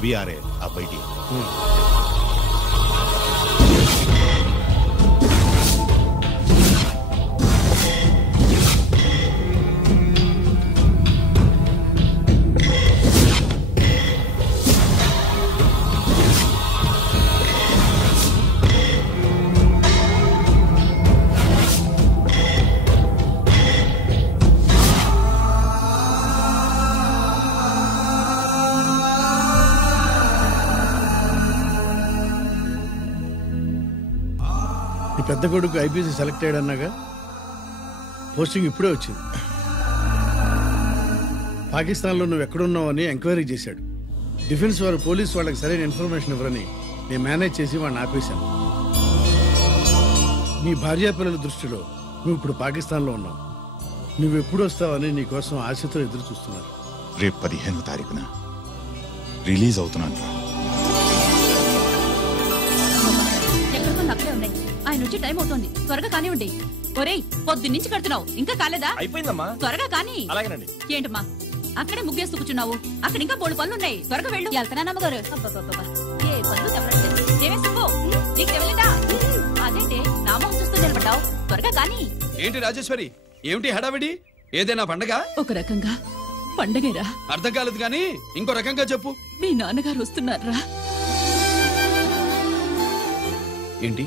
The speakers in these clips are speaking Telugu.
अभी आ रहे हैं, आप बैठिए। పెద్ద కొడుకు ఐపీసీ సెలెక్ట్ అయ్యాడన్నాగా, పోస్టింగ్ ఇప్పుడే వచ్చింది. పాకిస్తాన్లో నువ్వు ఎక్కడున్నావని ఎంక్వైరీ చేశాడు. డిఫెన్స్ వారు పోలీసు వాళ్ళకి సరైన ఇన్ఫర్మేషన్ ఇవ్వరని నేను మేనేజ్ చేసి వాడిని ఆపేశాను. నీ భార్యా పిల్లల దృష్టిలో నువ్వు ఇప్పుడు పాకిస్తాన్లో ఉన్నావు. నువ్వు ఎప్పుడు వస్తావని నీ కోసం ఆశతో ఎదురు చూస్తున్నారు. రేపు 15వ తారీఖున రిలీజ్ అవుతున్నాను. ఆయన వచ్చి టైం అవుతోంది, త్వరగా కానివ్వండి. ఒరేయ్, పొద్దున్నుంచి కడుతున్నావు, ఇంకా కాలేదా? అయిపోయిందమ్మా, త్వరగా కాని. అలాగేనండి. ఏంటమ్మా అక్కడే ముగ్గేస్తూ కూర్చున్నావు? అక్కడ ఇంకా 3 పనులు ఉన్నాయి, త్వరగా వెళ్ళు. వెళ్తానమ్మగారు. ఏ పనులు చెప్పలేదు. నీకు తెవలేదా? అదేంటే నామం చూస్తూ నిలబడ్డావు, త్వరగా కాని. ఏంటి రాజేశ్వరి, ఏమిటి హడావిడి? ఏదైనా పండగ? ఒక రకంగా పండగేరా. అర్థం కాలేదు గానీ ఇంకో రకంగా చెప్పు. మీ నాన్నగారు వస్తున్నారా? ఏంటి,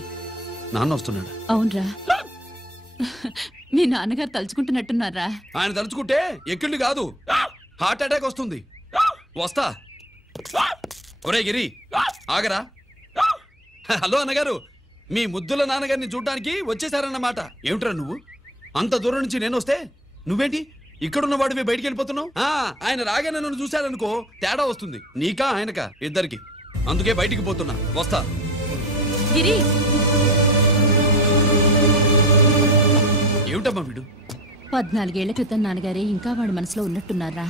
నాన్న వస్తున్నాడు? అవునరా, మీ నాన్నగారు తలుచుకుంటున్నట్టున్నారా? ఆయన తలుచుకుంటే ఎక్కిళ్ళు కాదు, హార్ట్ అటాక్ వస్తుంది. వస్తా. ఒరే గిరి, ఆగరా. హలో అన్నగారు, మీ ముద్దుల నాన్నగారిని చూడ్డానికి వచ్చేసారన్నమాట. ఏమిట్రా నువ్వు? అంత దూరం నుంచి నేను వస్తే నువ్వేంటి ఇక్కడున్న వాడివి బయటికి వెళ్ళిపోతున్నావు? ఆయన రాగానే నన్ను చూశారనుకో తేడా వస్తుంది, నీకా ఆయనకా ఇద్దరికి. అందుకే బయటికి పోతున్నా, వస్తా. గిరి, ఏమిటమ్మా వీడు? 14 ఏళ్ల క్రితం నాన్నగారే ఇంకా వాడి మనసులో ఉన్నట్టున్నారా?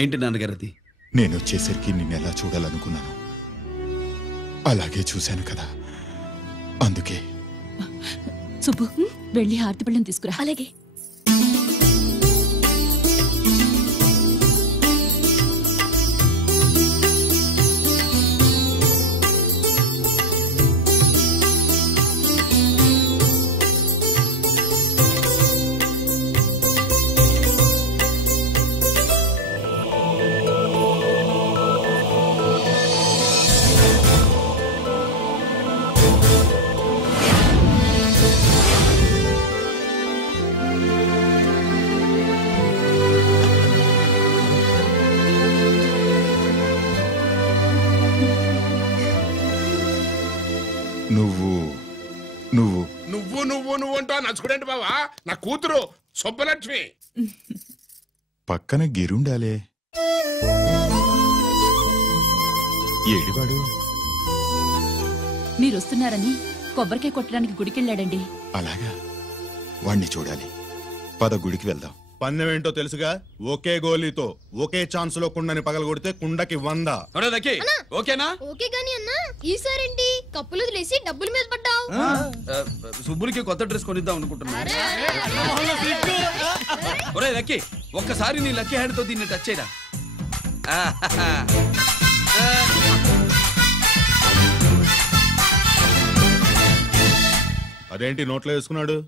ఏంటి నాన్నగారు అది? నేను వచ్చేసరికి నిన్నెలా చూడాలనుకున్నాను అలాగే చూశాను కదా, అందుకే. సుబ్బు, వెళ్ళి హారతి పళ్ళని తీసుకురా. అలాగే. నువ్వు అంటా నచ్చుకునేంటి బావా? నా కూతురు సుబ్బలక్ష్మి. పక్కన గిరుండాలే. ఏడివాడు? మీరు వస్తున్నారని కొబ్బరికాయ కొట్టడానికి గుడికెళ్ళాడండి. అలాగా, వాణ్ణి చూడాలి. పద, గుడికి వెళ్దాం. పందెం ఏంటో తెలుసుగా, ఒకే గోలీతో ఒకే ఛాన్స్ లో కుండని పగలగొడితే కుండకి 100. ఓకేనా? ఓకే గాని అన్నా, ఈసారేంటి కప్పులు వదిలేసి డబ్బుల మీద పడ్డావు? సుబ్బులకి కొత్త డ్రెస్ కొనిద్దాం అనుకుంటున్నా. ఒరే లక్కీ, ఒక్కసారి నీ లక్కీ హ్యాండ్ తో దీన్ని టచ్ చేయరా. అదేంటి నోట్లో వేసుకున్నాడు?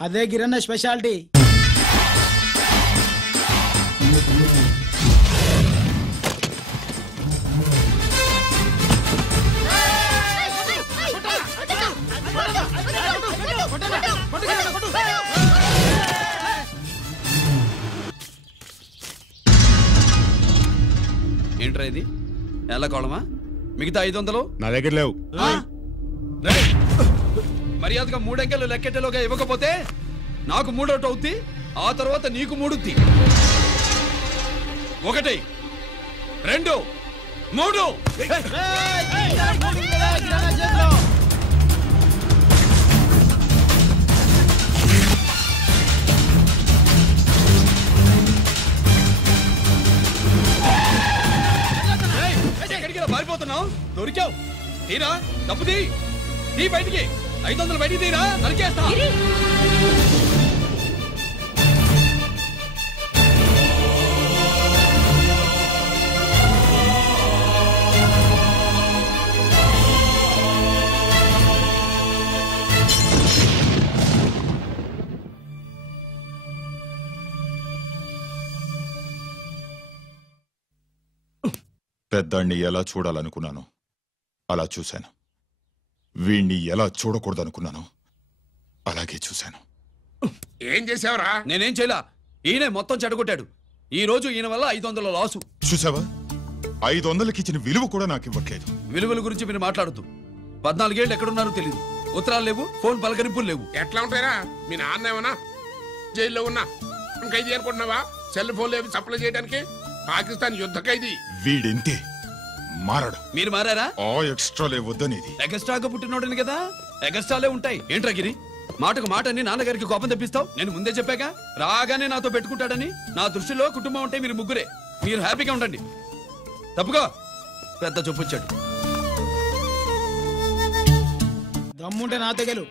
అదే గిరన్న స్పెషాలిటీ. ఏంట్రా ఇది? ఎలా కోళమా? మిగతా 500 నా దగ్గర లేవు. మర్యాదగా 3 అంకెలు లెక్కెట్టేలోగా ఇవ్వకపోతే నాకు 3 అవుద్ది, ఆ తర్వాత నీకు 3. 1 2 3. ఎక్కడికి పారిపోతున్నావు? దొరికావు. తీరా డబ్బు తీ బయటికి. 500 బయటికి తీరా, నరికేస్తా. పెద్దాన్ని ఎలా చూడాలనుకున్నాను అలా చూశాను, వీణ్ణి ఎలా చూడకూడదనుకున్నాను అలాగే చూశాను. ఏం చేసావురా? నేనేం చేయలా, ఈయనే మొత్తం చెడగొట్టాడు. ఈ రోజు ఈయన వల్ల 500 లాసు. చూసావా, 500కి ఇచ్చిన విలువ కూడా నాకు ఇవ్వట్లేదు. విలువల గురించి మీరు మాట్లాడుతూ 14 ఏళ్ళు ఎక్కడున్నారో తెలియదు. ఉత్తరాలు లేవు, ఫోన్ పలకరింపులు లేవు. ఎట్లా ఉంటారా? మీ నాన్న ఏమన్నా జైల్లో ఉన్నా ఖైదీ అనుకుంటున్నావా? సెల్ ఫోన్ లేవు సప్లై చేయడానికి. పాకిస్తాన్ యుద్ధ ఖైదీ. వీడింతే మారడు. మీరు మారారా? ఎక్స్ట్రాలే వద్దనేది. ఎగస్ట్రాగా పుట్టినోడని కదా, ఎగస్ట్రాలే ఉంటాయి. ఏంట్రా గిరి, మాటకు మాట అని నాన్నగారికి కోపం తెప్పిస్తావు? నేను ముందే చెప్పాగా రాగానే నాతో పెట్టుకుంటాడని. నా దృష్టిలో కుటుంబం అంటే మీరు ముగ్గురే. మీరు హ్యాపీగా ఉండండి. తప్పుగా పెద్ద చూపొచ్చాడు. దమ్ముంటే నాతో గెలు.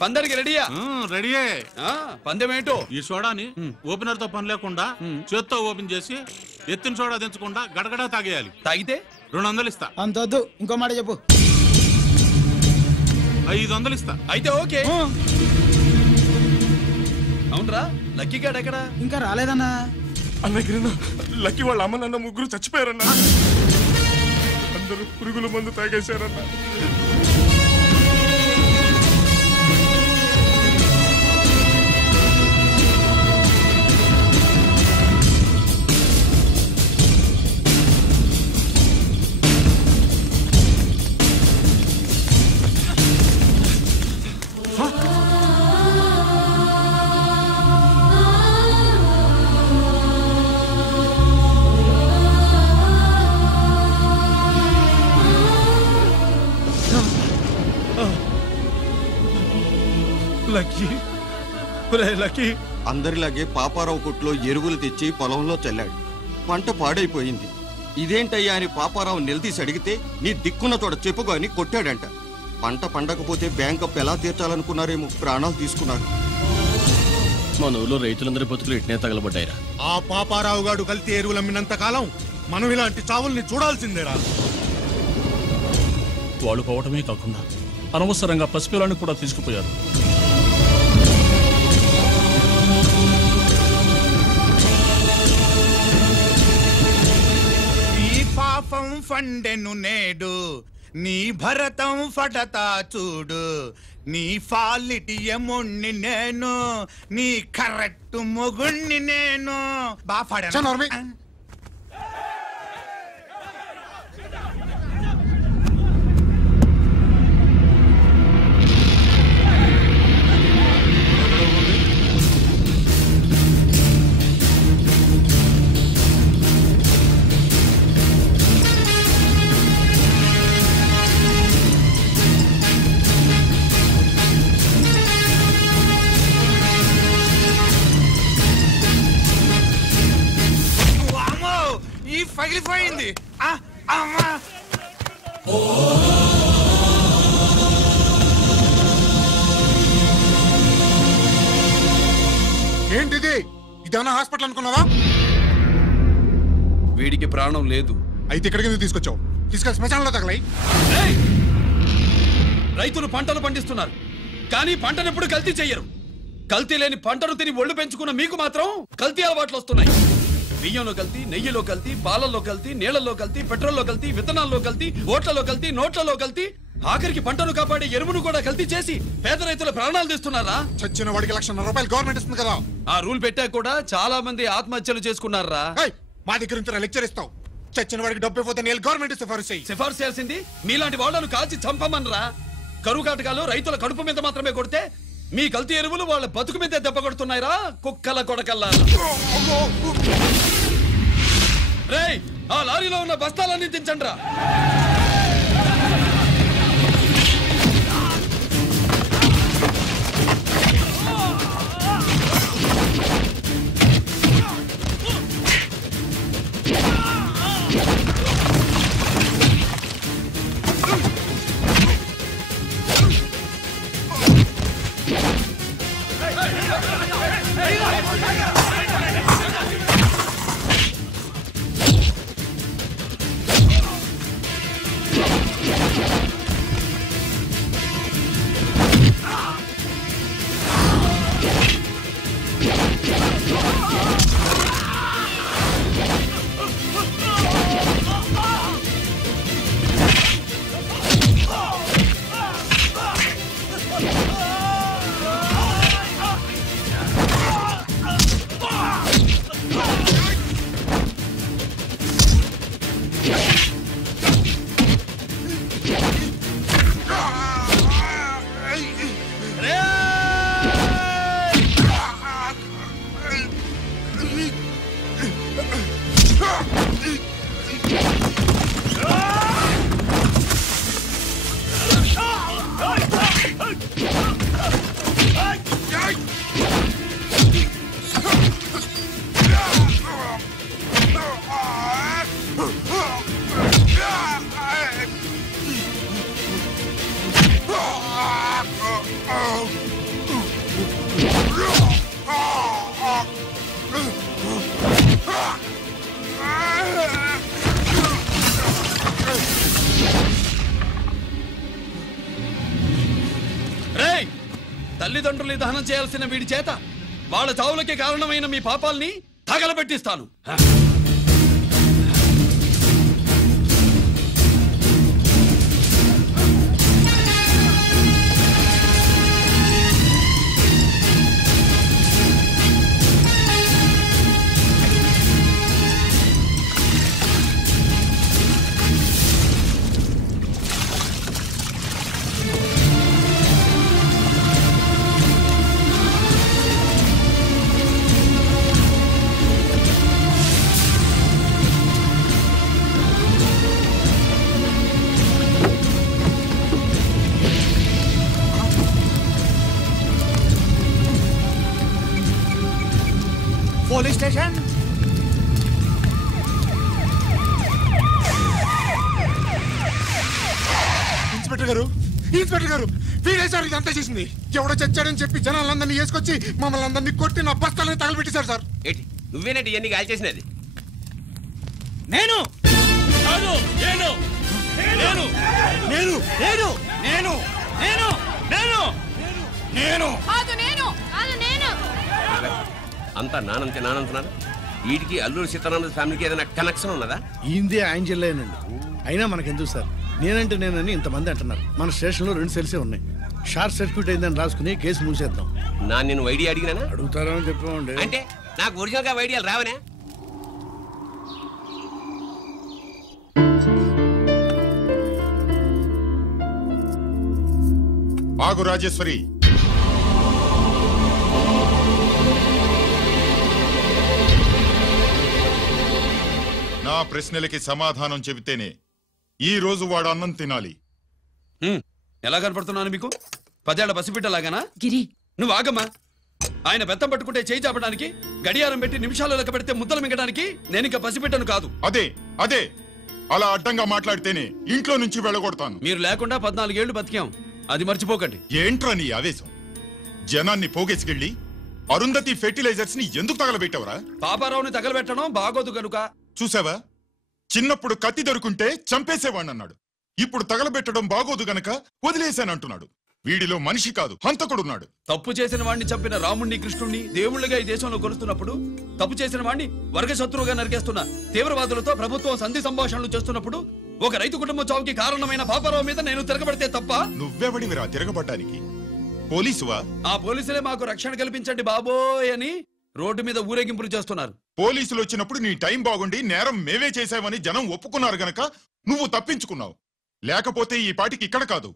పందానికి రెడీయా? రెడీయే. పందెం ఏంటో? ఈ సోడాని ఓపెనర్ తో పని లేకుండా చేత్తో ఓపెన్ చేసి ఎత్తిన సోడా దించకుండా గడగడా తాగేయాలి. తాగితే 200 ఇస్తా. అంతొద్దు, ఇంకో మాట చెప్పు. 500 ఇస్తా. అయితే ఓకే. అవునరా, లక్కీ గాడు ఎక్కడా? ఇంకా రాలేదన్నా. అన్నగిరినా, లక్కీ వాళ్ళ అమ్మ నాన్న ముగ్గురు చచ్చిపోయారన్నా. అందరూ పురుగుల మందు తాగేశారన్నా. అందరిలాగే పాపారావు కొట్లో ఎరువులు తెచ్చి పొలంలో చల్లాడు. పంట పాడైపోయింది. ఇదేంటయ్యా అని పాపారావు నిలదీసి అడిగితే నీ దిక్కున్న తోట చెప్పుకో అని కొట్టాడంట. పంట పండకపోతే బ్యాంక్ అప్పు ఎలా తీర్చాలనుకున్నారేమో ప్రాణాలు తీసుకున్నారు. మన ఊళ్ళో రైతులందరి బతుకులు ఇట్నే తగలబడ్డాయిరా. ఆ పాపారావు గాడు కల్తీ ఎరువులు అమ్మినంత కాలం మనం ఇలాంటి చావుల్ని చూడాల్సిందేరా. వాళ్ళు పోవటమే కాకుండా అనవసరంగా పసిపిల్లని కూడా తీసుకుపోయారు. పాపం ఫండెను నేడు, నీ భరతం ఫటతా చూడు. నీ ఫాలిటి ఎముణ్ణి నేను, నీ కరెక్ట్ మొగుణ్ణి నేను. బాగా పగిలిపోయింది. ఏంటిది? ఇదేమన్నా హాస్పిటల్ అనుకున్నావా? వీడికి ప్రాణం లేదు. అయితే ఇక్కడికి తీసుకొచ్చావు? తీసుకెళ్ళి శ్మశానంలో తగలై. రైతులు పంటలు పండిస్తున్నారు, కానీ పంటను ఎప్పుడు కల్తీ చెయ్యరు. కల్తీ లేని పంటను తిని ఒళ్ళు పెంచుకున్న మీకు మాత్రం కల్తీ అలవాట్లు వస్తున్నాయి. బియ్యంలో కల్తీ, నెయ్యిలో కల్తీ, పాలల్లో కల్తీ, నీళ్లలో కల్తీ, పెట్రోల్లో కల్తీ, విత్తనాల్లో కల్తీ, ఓట్లలో కల్తీ, నోట్లలో కల్తీ, ఆఖరికి పంటను కాపాడే ఎరువును కూడా కల్తీ చేసి పేద రైతుల ప్రాణాలు తీస్తున్నారా? చచ్చిన వాడికి ₹1,00,000 గవర్నమెంట్ ఇస్తుంది కదా. ఆ రూల్ పెట్టాక కూడా చాలా మంది ఆత్మహత్యలు చేసుకున్నారా? మా దగ్గర నుంచి లెక్చర్ ఇస్తావు. చచ్చిన వాడికి డబ్బు ఇవ్వద్దని గవర్నమెంట్ సిఫారసు చేయాల్సింది మీలాంటి వాళ్ళను కాల్చి చంపమనరా? కరువు కాటకాలు రైతుల కడుపు మీద మాత్రమే కొడితే మీ కల్తీ ఎరువులు వాళ్ళ బతుకు మీద దెబ్బ కొడుతున్నాయిరా కుక్కల కొడకల్లా. రేయ్, ఆ లారీలో ఉన్న బస్తాలన్నీ దించండి రా. తల్లిదండ్రులు దహనం చేయాల్సిన వీడి చేత వాళ్ళ చావులకి కారణమైన మీ పాపాల్ని తగలబెట్టిస్తాను. Police station. ఇన్స్పెక్టర్ గారు, ఇన్స్పెక్టర్ గారు, వీడేసారి ఇదంతా చేసింది. ఎవడో చచ్చాడని చెప్పి జనాలందరినీ వేసుకొచ్చి మమ్మల్ని అందరినీ కొట్టి నా బస్తాలని తగలబెట్టేశారు సార్. నువ్వేనండి ఇవన్నీ గాలి చేసినది? నేను నేను నేను నేను నేను నేను నేను నేను నేను అంతా నానంతే నానంటున్నారు. వీటికి అల్లూరి సీతారామరాజు ఫ్యామిలీకి ఏదైనా కనెక్షన్ ఉన్నదా? ఈందే ఆయన జిల్లానండి. అయినా మనకెందుకు సార్, నేనంటే నేనని ఇంతమంది అంటున్నారు. మన స్టేషన్లో 2 సెల్సే ఉన్నాయి. షార్ట్ సర్క్యూట్ అయిందని రాసుకుని కేసు మూసేద్దాం. నేను ఐడియా అడిగినా అడుగుతారని చెప్పండి. అంటే నాకు ఒరిజినల్ గా ఐడియాలు రావనే? ఆగు రాజేశ్వరి. నా ప్రశ్నలకి సమాధానం చెబితేనే ఈ రోజు వాడు అన్నం తినాలి. ఎలా కనపడుతున్నాను మీకు? 10 ఏళ్ల పసిబిడ్డలాగానా? గిరి, నువ్వు ఆగమ్మా. ఆయన బెత్తం పట్టుకుంటే చేయి చాపడానికి, గడియారం పెట్టి నిమిషాలు లెక్క పెడితే ముద్దలు మింగడానికి నేను ఇంకా పసిబిడ్డను కాదు. అదే అదే అలా అడ్డంగా మాట్లాడితేనే ఇంట్లో నుంచి వెళ్ళగొడతాను. మీరు లేకుండా 14 ఏళ్లు బతికాం, అది మర్చిపోకండి. ఏంట్రా నీ ఆవేశం? జనాన్ని పోగేసుకెళ్ళి అరుంధతి ఫెర్టిలైజర్స్ ని ఎందుకు తగలబెట్టావరా? పాపారావుని తగలబెట్టడం బాగోదు గనుక. చూసావా, చిన్నప్పుడు కత్తి దొరుకుంటే చంపేసేవాణ్ణన్నాడు. ఇప్పుడు తగలబెట్టడం బాగోదు గనక వదిలేశానంటున్నాడు. వీడిలో మనిషి కాదు, హంతకుడున్నాడు. తప్పు చేసిన వాడిని చంపిన రాముణ్ణి, కృష్ణుణ్ణి దేవుళ్ళుగా ఈ దేశంలో కొలుస్తున్నప్పుడు, తప్పు చేసిన వాడిని వర్గ శత్రువుగా నరికేస్తున్న తీవ్రవాదులతో ప్రభుత్వం సంధి సంభాషణలు చేస్తున్నప్పుడు, ఒక రైతు కుటుంబం చావుకి కారణమైన పాపారావు మీద నేను తిరగబడితే తప్ప? నువ్వెవడివిరా తిరగబడ్డానికి? పోలీసువా? ఆ పోలీసులే మాకు రక్షణ కల్పించండి బాబోయ్ అని రోడ్డు మీద ఊరేగింపులు చేస్తున్నారు. పోలీసులు వచ్చినప్పుడు నీ టైం బాగుండి నేరం మేమే చేశామని జనం ఒప్పుకున్నారు గనక నువ్వు తప్పించుకున్నావు. లేకపోతే ఈ పాటికి ఇక్కడ కాదు,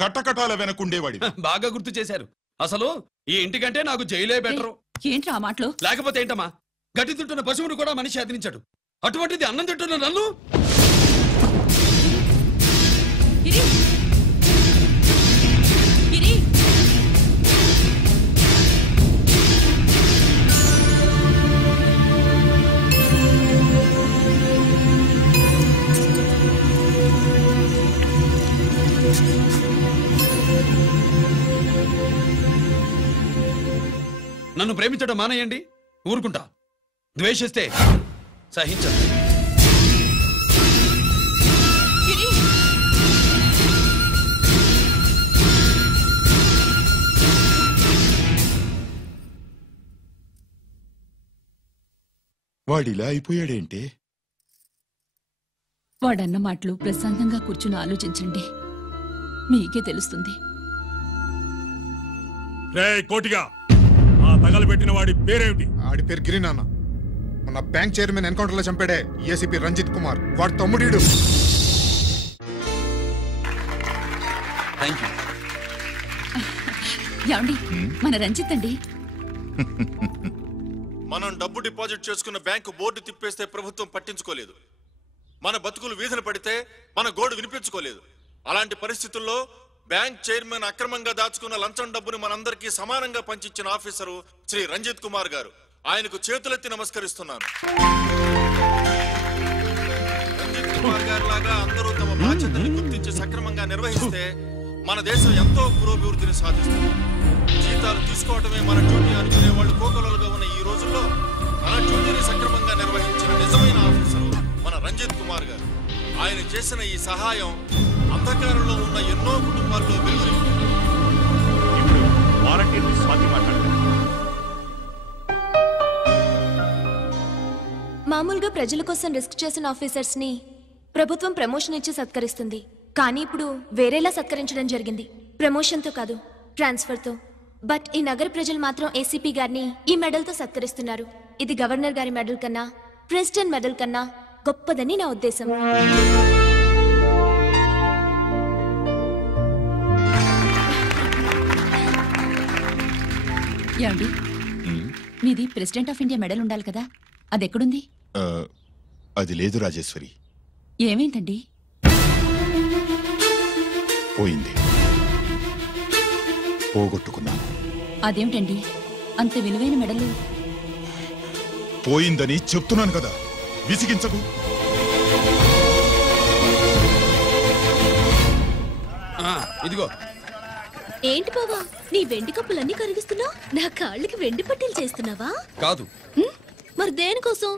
కటకటాల వెనకుండేవాడి. బాగా గుర్తు చేశారు. అసలు ఈ ఇంటికంటే నాకు జైలే బెటరు. ఏంట్రా ఆ మాటలు? లేకపోతే ఏంటమ్మా, గడ్డి తింటున్న పశువును కూడా మనిషి అదిరించాడు. అటువంటిది అన్నం తింటున్న నన్ను. నన్ను ప్రేమించడం మానేయండి, ఊరుకుంటా. ద్వేషిస్తే సహించండి. వాడిలా అయిపోయాడేంటే? వాడన్న మాటలు ప్రశాంతంగా కూర్చుని ఆలోచించండి, మీకే తెలుస్తుంది. కోటిగా ఆ తగలబెట్టిన వాడి పేరేమిటి? ఆడి పేరు గిరి నాన్న. మన బ్యాంక్ చైర్మన్ ఎన్కౌంటర్ లో చంపాడే ఏసీపీ రంజిత్ కుమార్, వాడి తమ్ముడీడు. ఏమండి, మన రంజిత్ అండి. మనం డబ్బు డిపాజిట్ చేసుకున్న బ్యాంకు బోర్డు తిప్పేస్తే ప్రభుత్వం పట్టించుకోలేదు. మన బతుకులు వీధులు పడితే మన గోడు వినిపించుకోలేదు. అలాంటి పరిస్థితుల్లో బ్యాంక్ చైర్మన్ అక్రమంగా దాచుకున్న లంచం డబ్బుని మనందరికీ సమానంగా పంచిచ్చిన ఆఫీసరు శ్రీ రంజిత్ కుమార్ గారు. ఆయనకు చేతులెత్తి నమస్కరిస్తున్నాను. రంజిత్ కుమార్ గారి లాగా అందరూ తమ బాధ్యతని గుర్తించి సక్రమంగా నిర్వహిస్తే మన దేశం ఎంతో పురోభివృద్ధిని సాధిస్తుంది. జీతాలు తీసుకోవటమే మన డ్యూటీ అనుకునే వాళ్ళు కోకొలలుగా ఉన్న ఈ రోజుల్లో మన డ్యూటీని సక్రమంగా నిర్వహించిన నిజమైన ఆఫీసరు మన రంజిత్ కుమార్ గారు. ఆయన చేసిన ఈ సహాయం అంధకారంలో ఉన్న ఎన్నో కుటుంబాల్లో వెలుగుని. మామూలుగా ప్రజల కోసం రిస్క్ చేసిన ఆఫీసర్స్ ని ప్రభుత్వం ప్రమోషన్ ఇచ్చి సత్కరిస్తుంది. కానీ ఇప్పుడు వేరేలా సత్కరించడం జరిగింది. ప్రమోషన్తో కాదు, ట్రాన్స్ఫర్తో. బట్ ఈ నగర ప్రజలు మాత్రం ఏసీపీ గారిని ఈ మెడల్తో సత్కరిస్తున్నారు. ఇది గవర్నర్ గారి మెడల్ కన్నా, ప్రెసిడెంట్ మెడల్ కన్నా గొప్పదని నా ఉద్దేశం. ఏమండి, మీది ప్రెసిడెంట్ ఆఫ్ ఇండియా మెడల్ ఉండాలి కదా, అది ఎక్కడుంది? అది లేదు రాజేశ్వరి. ఏమైందండి? పోయింది, పోగొట్టుకున్నాను. అదేమిటండి అంత విలువైన మెడలు? పోయిందని చెప్తున్నాను కదా, విసిగించకు. ఇదిగో. ఏంటి బావా, నీ వెండి కప్పులన్నీ కరిగిస్తున్నావు? నా కాళ్ళకి వెండి పట్టీలు చేస్తున్నావా? కాదు. మరి దేనికోసం?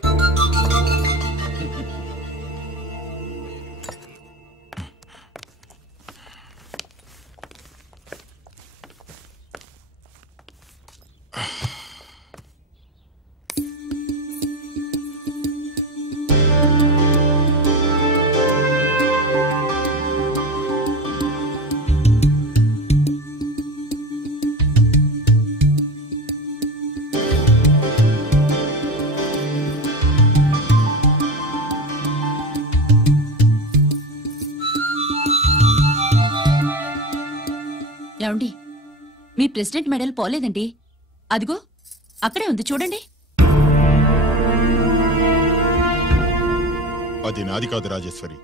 ఏమండి, మీ ప్రెసిడెంట్ మెడల్ పోలేదండి, అదిగో అక్కడే ఉంది చూడండి. అది నాది కాదు రాజేశ్వరి.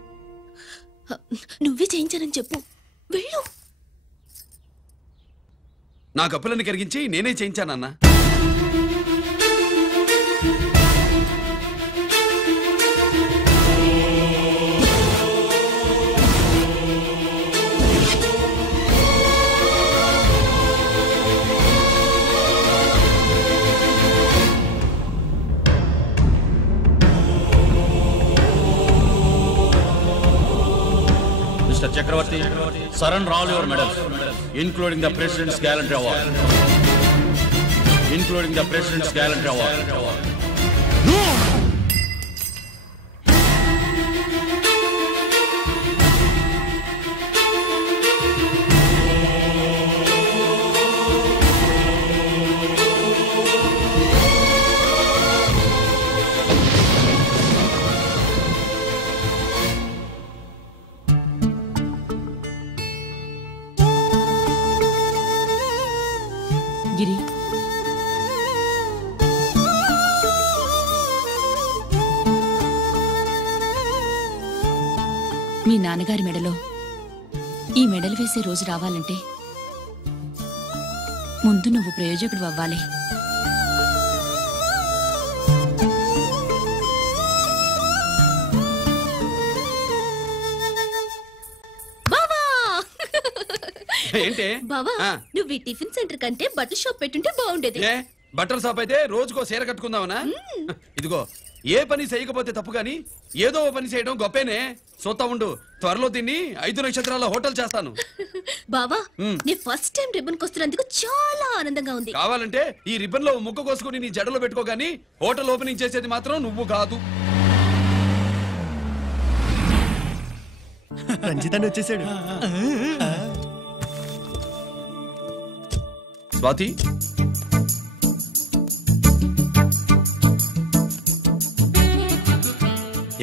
నువ్వే చేయించానని చెప్పు, వెళ్ళు. నా కప్పులను కరిగించి నేనే చేయించానన్నా. Mr. Chakravarti, surrender all your medals, including the President's Gallantry Award. Including the President's Gallantry Award. No! గిరి, మీ నాన్నగారి మెడలో ఈ మెడలు వేసే రోజు రావాలంటే ముందు నువ్వు ప్రయోజకుడు అవ్వాలి. ఏంటి బావా నువ్వు ఈ టిఫిన్ సెంటర్ కంటే బట్టల షాప్ పెట్టుంటే బాగుండేది. బట్టల షాప్ అయితే రోజుకో చీర కట్టుకుందామనా? ఇదిగో ఏ పని చేయకపోతే తప్పు గాని ఏదో పని చేయడం గొప్పేనే. సోతా ఉండు, త్వరలో దీన్ని 5 నక్షత్రాల హోటల్ చేస్తాను. బావా నీ ఫస్ట్ టైం రిబ్బన్ కొస్తున్నందుకు చాలా ఆనందంగా ఉంది. కావాలంటే ఈ రిబ్బన్ లో ముక్క కోసుకుని నీ జడలో పెట్టుకోగాని హోటల్ ఓపెనింగ్ చేసేది మాత్రం నువ్వు కాదు. రంజితాన్ని వచ్చేసాడు. స్వాతి,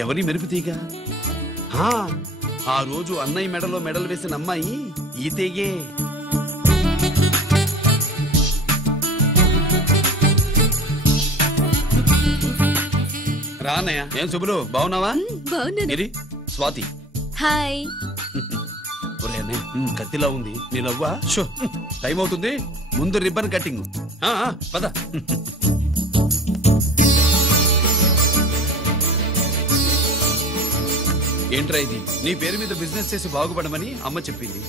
ఎవరి మెరుపు తీగ? ఆ రోజు అన్నయ్య మెడలో మెడలు వేసిన అమ్మాయి ఈ తీగే. రా అన్నయ్య. ఏం శుభులు, బాగున్నావా? బాగున్నాను. స్వాతి హాయ్. కత్తిలా ఉంది నీ నవ్వా? షో, టైం అవుతుంది, ముందు రిబ్బన్ కట్టింగ్. పద. ఏంట్రా ఇది? నీ పేరు మీద బిజినెస్ చేసి బాగుపడమని అమ్మ చెప్పింది.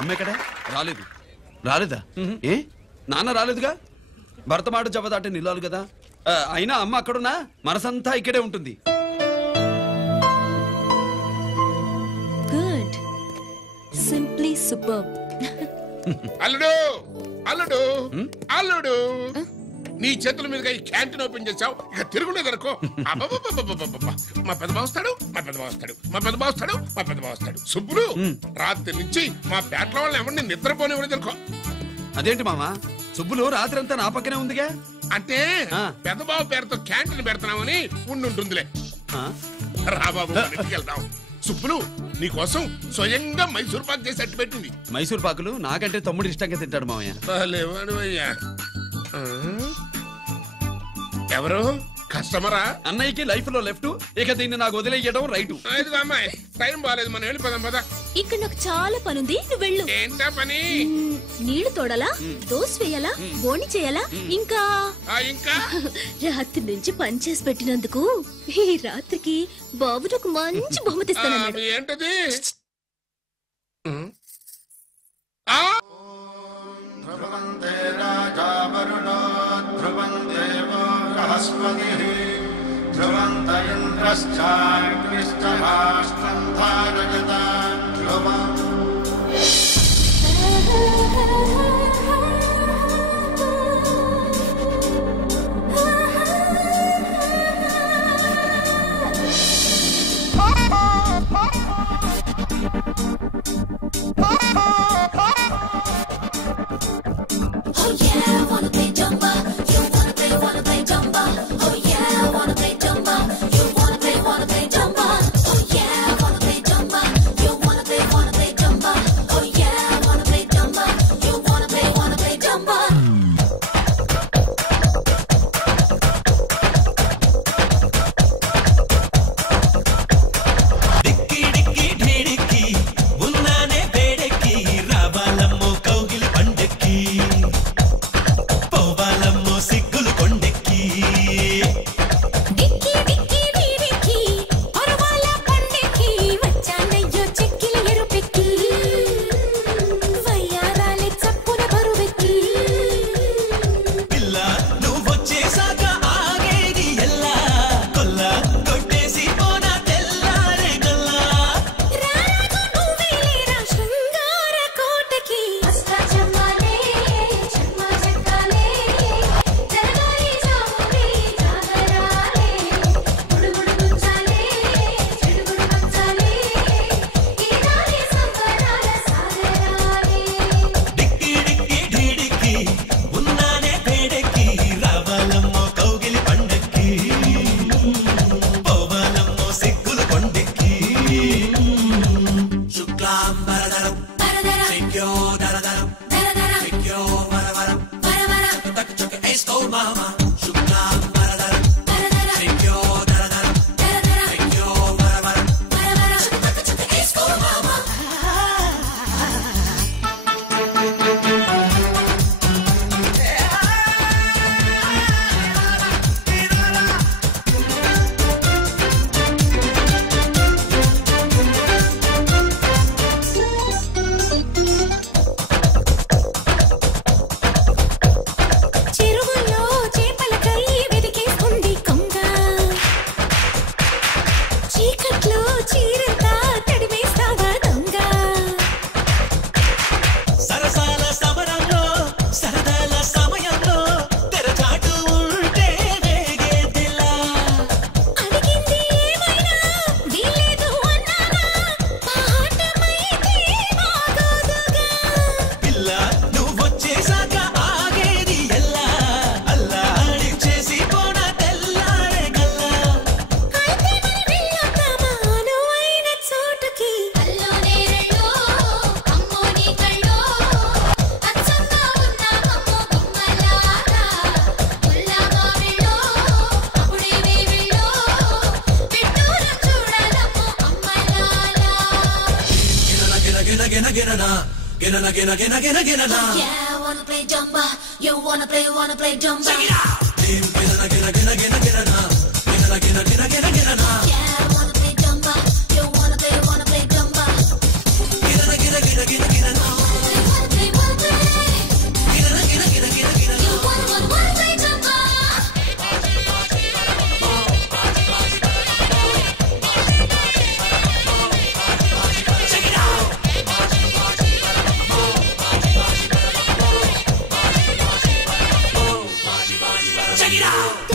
అమ్మ ఎక్కడ? రాలేదా? ఏ నాన్న రాలేదుగా? భర్త మాట జబదాటే నిల్లాలి కదా. అయినా అమ్మ అక్కడున్నా మనసంతా ఇక్కడే ఉంటుంది. Good, simply super. అల్లుడు అల్లుడు అల్లుడు, నీ చేతుల మీదుగా ఈ క్యాంటీన్ ఓపెన్ చేసావు, ఇక తిరుగులేదనుకో. మా పెద్ద బావస్తాడు, మా పెద్ద బావస్తాడు, మా పెద్ద బావస్తాడు, మా పెద్ద బావస్తాడు. సుబ్బులు రాత్రి నుంచి మా పేటల వాళ్ళని ఎవరిని నిద్రపోనివ్వలేదనుకో. అదేంటి మామా, సుబ్బులు రాత్రి అంతా నా పక్కనే ఉందిగా? అంటే పెద్ద బావ పేరుతో క్యాంటీన్ పెడతామని ఉండుంటుందిలే. రాబాబు వెళ్దాం. సుబ్బులు నీకోసం స్వయంగా మైసూర్ పాక్ చేసి అట్టు పెట్టింది. మైసూర్ పాకులు నాకంటే తమ్ముడు ఇష్టంగా తింటాడు మామయ్య. ఎవరు కస్టమరా? అన్నయ్యకి లైఫ్ లో లెఫ్ట్, ఇక దీన్ని నాకు వదిలేయడం రైట్. అమ్మాయి టైం బాగాలేదు, మనం వెళ్ళిపోదాం పద. ఇక్కడ నాకు చాలా పనుంది, నువ్వు వెళ్ళు. ఏంటా పని? నీళ్లు తోడాలా, దోశ వేయాలా, బోని చేయాలా, ఇంకా రాత్రి నుంచి పని చేసి పెట్టినందుకు ఈ రాత్రికి బాబుని ఒక మంచి బహుమతి ఇస్తాను. ఏంటది? ధ్రువంత ఇంద్రశ్చాగ్నిశ్చరాష్ట్రం ధారయతాం ధ్రువం. Oh yeah, I wanna play Dumba. You wanna play Dumba. Oh yeah, I wanna play Dumba. You wanna play Dumba. Oh yeah, I wanna play Dumba. You wanna play Dumba. Oh yeah, I wanna play Dumba. Yeah, wanna play jumba. You wanna play jumba. Check it out. Yeah, wanna play jumba. You wanna play jumba. Check it out.